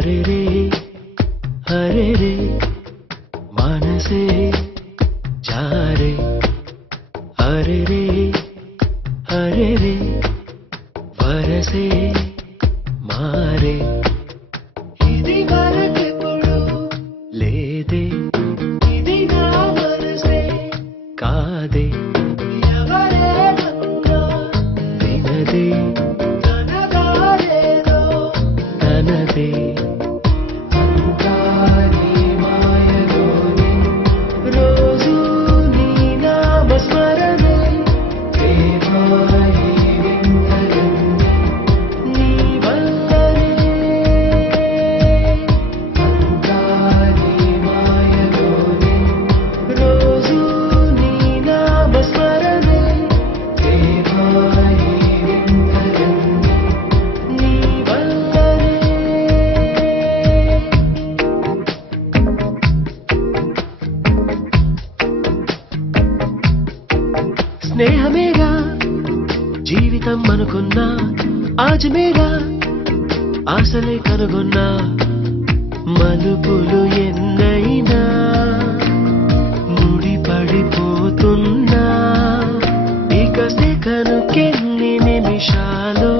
హరే రే హరే రే మనసే జారే హరే రే హరే రే వరసే మారే ఇది వరకెప్పుడు లేదే ఇది నా మనసే కాదే ఎవరేమన్నా వినదే తనదారేదో తనదే స్నేహమేగా జీవితం అనుకున్నా ఆజమేగా ఆశలే కనుగొన్నా మలుపులు ఎన్నైనా ముడిపడిపోతున్నా ఇక సెకనుకెన్ని నిమిషాలు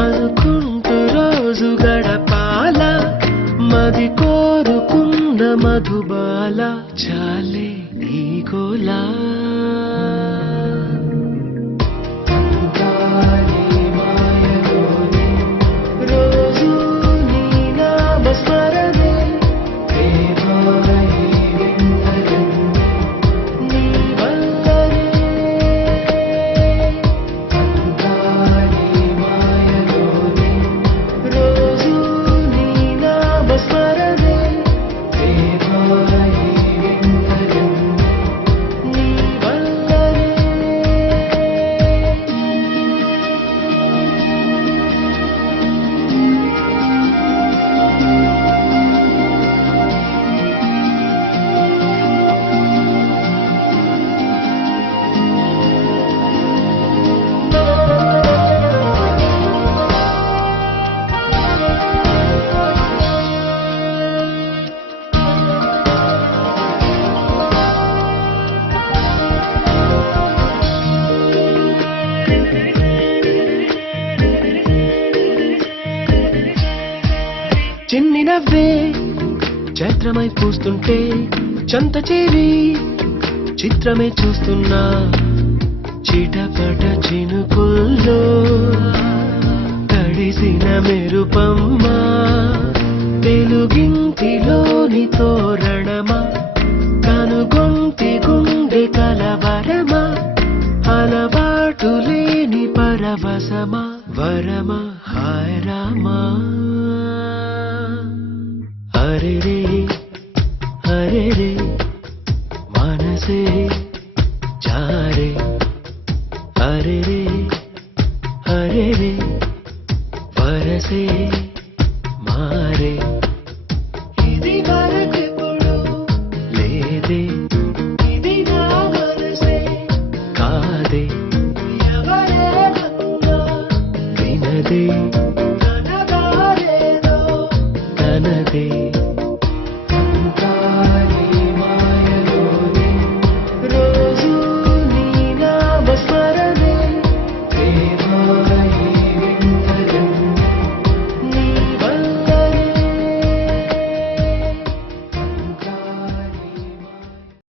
అనుకుంటూ రోజు గడపాల మది కోరుకున్న మధుబాల చాలే నీకోలా చిన్ని నవ్వే చైత్రమై పూస్తుంటే చంత చేరి చిత్రమే చూస్తున్నా చిటపట చినుకుల్లో తడిసిన మెరుపమ్మా తెలుగింటిలోని తోరణమా కనుగొంటి గుండె కలవరమా అలవాటు లేని పరవశమా వరమా హాయ్ రామా హరే రే హరే రే మనసే జారే హరే రే హరే రే వరసే మారే ఇది వరకెప్పుడు లేదే ఇది నా మనసే కాదే ఎవరేమన్నా వినదే